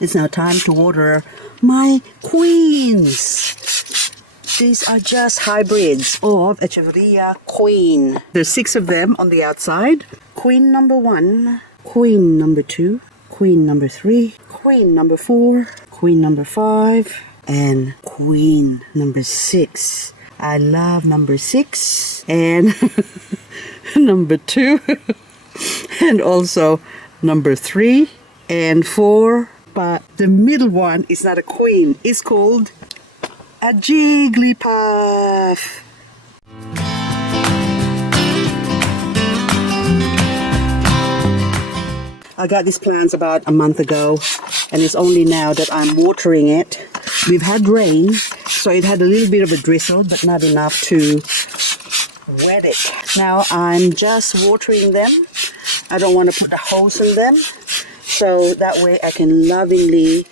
It's now time to water my queens. These are just hybrids of Echeveria Queen. There's 6 of them on the outside. Queen number 1, queen number 2, queen number 3, queen number 4, queen number 5, and queen number 6. I love number 6 and number 2 and also number 3 and 4. But the middle one is not a queen. It's called a Jigglypuff. I got these plants about a month ago, and it's only now that I'm watering it. We've had rain, so it had a little bit of a drizzle, but not enough to wet it. Now I'm just watering them. I don't want to put a hose in them, so that way I can lovingly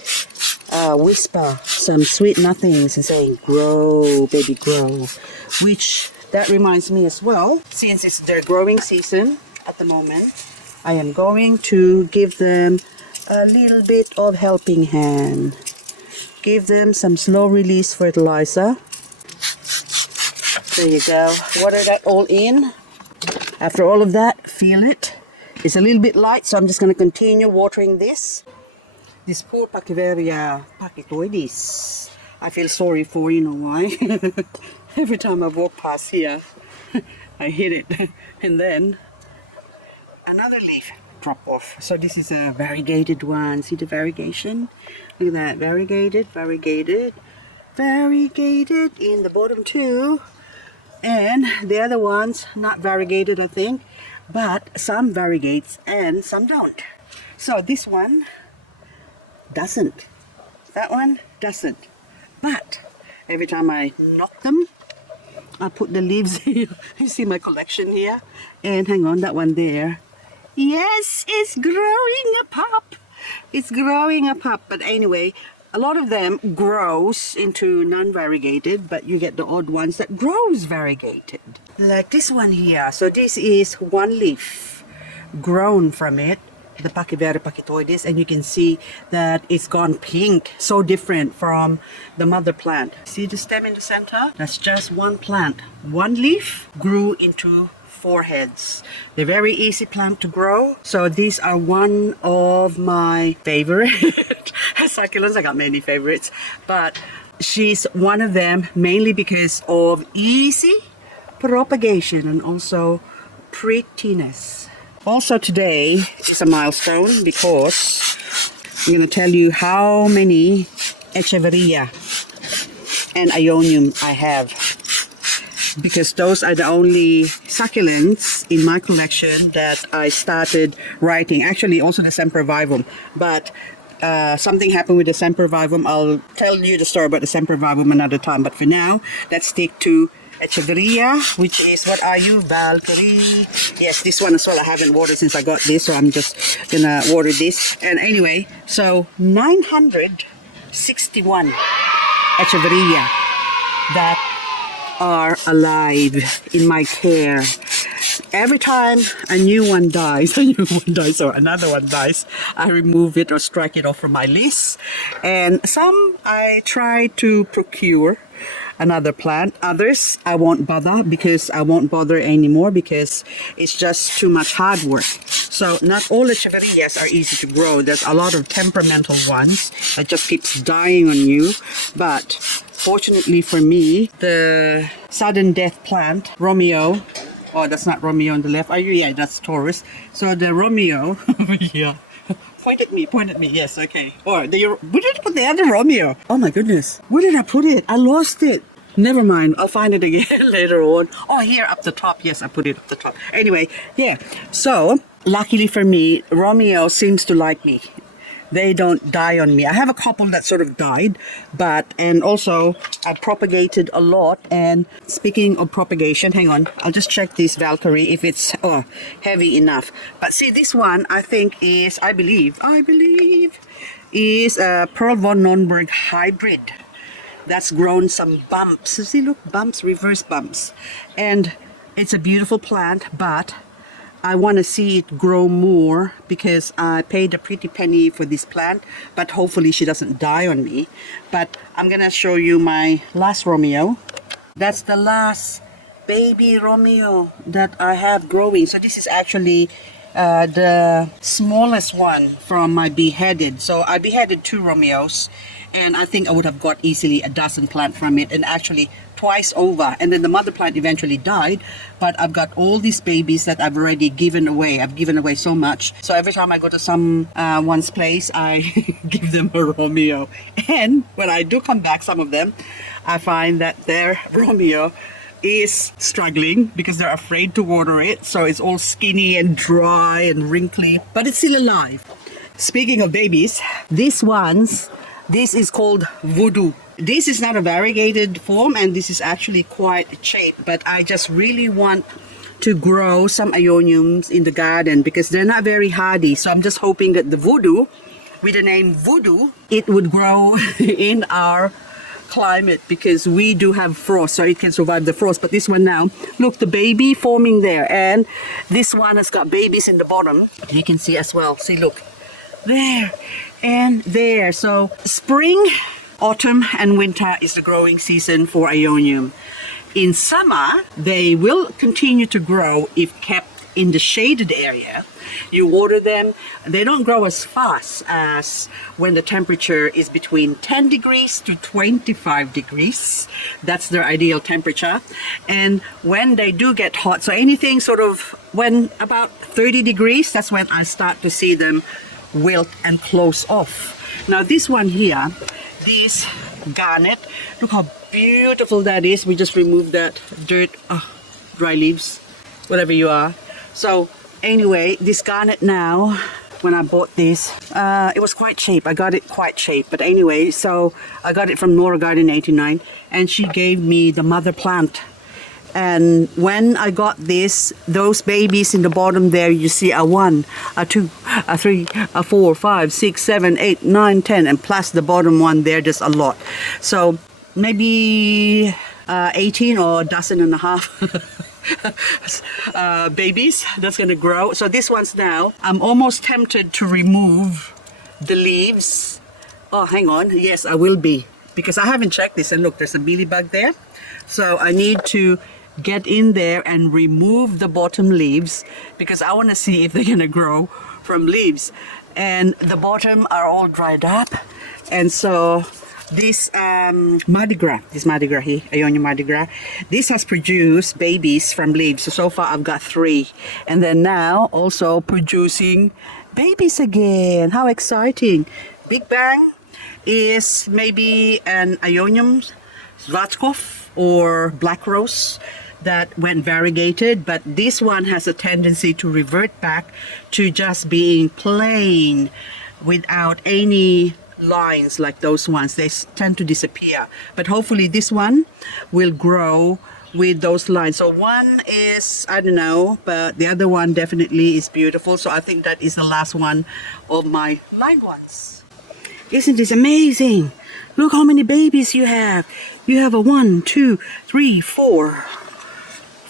whisper some sweet nothings and saying, grow, baby, grow. Which, that reminds me as well, since it's their growing season at the moment, I am going to give them a little bit of helping hand. Give them some slow release fertilizer. There you go. Water that all in. After all of that, feel it. It's a little bit light, so I'm just going to continue watering this. This poor Echeveria pachytoides. I feel sorry for, you know why? Every time I walk past here, I hit it. And then another leaf drop off. So this is a variegated one. See the variegation? Look at that. Variegated, variegated, variegated in the bottom too. And the other ones not variegated, I think, but some variegates and some don't. So this one doesn't. That one doesn't. But every time I knock them, I put the leaves here. You see my collection here? And hang on, that one there. Yes, it's growing a pup. It's growing a pup. But anyway, a lot of them grows into non-variegated, but you get the odd ones that grows variegated. Like this one here. So this is one leaf grown from it, the Echeveria pachytoides, and you can see that it's gone pink. So different from the mother plant. See the stem in the center? That's just one plant. One leaf grew into 4 heads. They're very easy plant to grow. So these are one of my favorite succulents. I got many favorites, but she's one of them mainly because of easy propagation and also prettiness. Also today is a milestone because I'm going to tell you how many Echeveria and Aeonium I have, because those are the only succulents in my collection that I started writing. Actually also the Sempervivum, but something happened with the Sempervivum. I'll tell you the story about the Sempervivum another time, but for now let's stick to Echeveria, which is, what are you, Valkyrie? Yes, this one as well. I haven't watered since I got this, so I'm just gonna water this. And anyway, so 961 Echeveria that are alive in my care. Every time a new one dies, or another one dies, I remove it or strike it off from my list. And some I try to procure another plant. Others I won't bother anymore because it's just too much hard work. So not all Echeverias are easy to grow. There's a lot of temperamental ones that just keeps dying on you. But fortunately for me, the sudden death plant, Romeo, oh, that's not Romeo on the left. Are you? Yeah, that's Taurus. So the Romeo, yeah. Point at me, yes, okay. Or, where did you put the other Romeo? Oh my goodness, where did I put it? I lost it. Never mind, I'll find it again later on. Oh, here, up the top. Yes, I put it up the top. Anyway, yeah. So, luckily for me, Romeo seems to like me. They don't die on me. I have a couple that sort of died, and also I propagated a lot. And speaking of propagation, hang on, I'll just check this Valkyrie if it's heavy enough. But see, this one I think is, I believe, is a Pearl von Nonnberg hybrid. That's grown some bumps. See, look, bumps, reverse bumps. And it's a beautiful plant, but I want to see it grow more because I paid a pretty penny for this plant, but hopefully she doesn't die on me. But I'm gonna show you my last Romeo. That's the last baby Romeo that I have growing. So this is actually the smallest one from my beheaded. So I beheaded 2 Romeos, and I think I would have got easily a dozen plant from it, and actually twice over. And then the mother plant eventually died, but I've got all these babies that I've already given away. I've given away so much. So every time I go to someone's place, I give them a Romeo. And when I do come back, some of them, I find that their Romeo is struggling because they're afraid to water it. So it's all skinny and dry and wrinkly, but it's still alive. Speaking of babies, this is called Voodoo. This is not a variegated form, and this is actually quite cheap, but I just really want to grow some Aeoniums in the garden because they're not very hardy. So I'm just hoping that the Voodoo, with the name Voodoo, it would grow in our climate because we do have frost, so it can survive the frost. But this one now, look, the baby forming there, and this one has got babies in the bottom. You can see as well. See, look, there and there. So spring, autumn and winter is the growing season for Aeonium. In summer, they will continue to grow if kept in the shaded area. You water them, they don't grow as fast as when the temperature is between 10 degrees to 25 degrees. That's their ideal temperature. And when they do get hot, so anything sort of when about 30 degrees, that's when I start to see them wilt and close off. Now this one here, this garnet, look how beautiful that is. We just removed that dirt, dry leaves, whatever you are. So anyway, this garnet now, when I bought this, it was quite cheap. I got it quite cheap. But anyway, so I got it from Nora Garden 89, and she gave me the mother plant. And when I got this, those babies in the bottom there, you see a 1, a 2, a 3, a 4, 5, 6, 7, 8, 9, 10, and plus the bottom one there, just a lot. So maybe 18 or a dozen and a half babies that's gonna grow. So this one's now, I'm almost tempted to remove the leaves. Oh, hang on. Yes, I will be, because I haven't checked this, and look, there's a mealybug there. So I need to get in there and remove the bottom leaves because I want to see if they're gonna grow from leaves. And the bottom are all dried up, and so this Mardi Gras here, Aeonium Mardi Gras, this has produced babies from leaves. So far I've got 3, and then now also producing babies again. How exciting. Big Bang is maybe an Aeonium Zvatskov or Black Rose that went variegated, but this one has a tendency to revert back to just being plain without any lines like those ones. They tend to disappear, but hopefully this one will grow with those lines. So one is, I don't know, but the other one definitely is beautiful. So I think that is the last one of my lined ones. Isn't this amazing? Look how many babies you have. You have a 1, 2, 3, 4,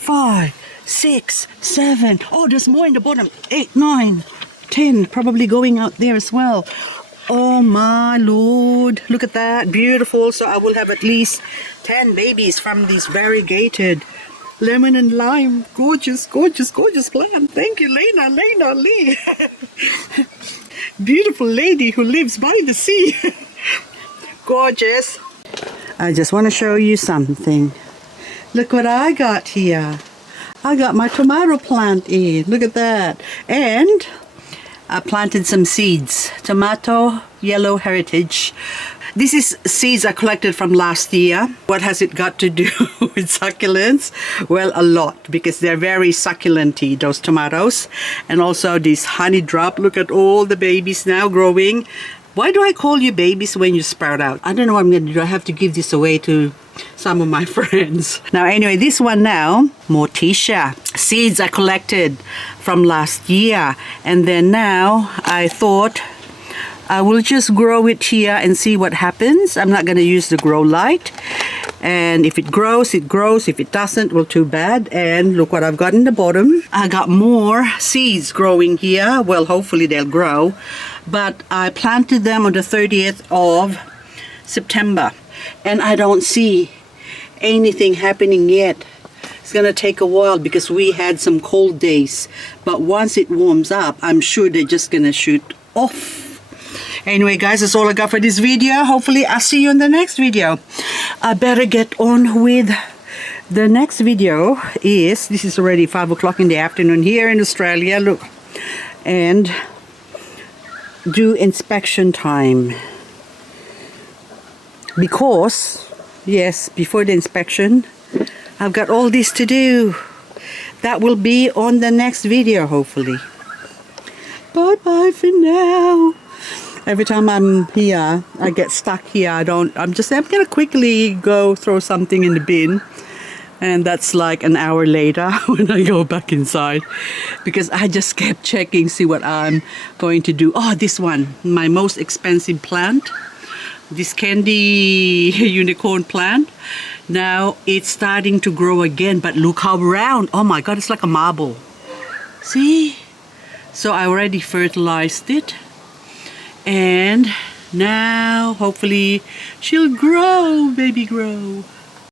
5, 6, 7. Oh, there's more in the bottom. 8, 9, 10, probably going out there as well. Oh my Lord, look at that, beautiful. So I will have at least 10 babies from this variegated lemon and lime. Gorgeous, gorgeous, gorgeous plant. Thank you, Lena Lee. Beautiful lady who lives by the sea. Gorgeous. I just want to show you something. Look what I got here. I got my tomato plant in. Look at that. And I planted some seeds. Tomato Yellow Heritage. This is seeds I collected from last year. What has it got to do with succulents? Well, a lot, because they're very succulent-y, those tomatoes. And also this honey drop. Look at all the babies now growing. Why do I call you babies when you sprout out? I don't know what I'm going to do. I have to give this away to some of my friends. Now anyway, this one now, Morticia. Seeds I collected from last year. And then now I thought I will just grow it here and see what happens. I'm not going to use the grow light. And if it grows, it grows. If it doesn't, well, too bad. And look what I've got in the bottom. I got more seeds growing here. Well, hopefully they'll grow. But I planted them on the 30th of September. And I don't see anything happening yet. It's gonna take a while because we had some cold days. But once it warms up, I'm sure they're just gonna shoot off. Anyway, guys, that's all I got for this video. Hopefully, I'll see you in the next video. I better get on with the next video. This is already 5 o'clock in the afternoon here in Australia. Look, and do inspection time. Because, yes, before the inspection, I've got all this to do. That will be on the next video, hopefully. Bye-bye for now. Every time I'm here, I get stuck here. I'm gonna quickly go throw something in the bin. And that's like an hour later when I go back inside. Because I just kept checking, see what I'm going to do. Oh, this one, my most expensive plant. This candy unicorn plant. Now it's starting to grow again, but look how round. Oh my God, it's like a marble. See? So I already fertilized it. And now hopefully she'll grow, baby grow.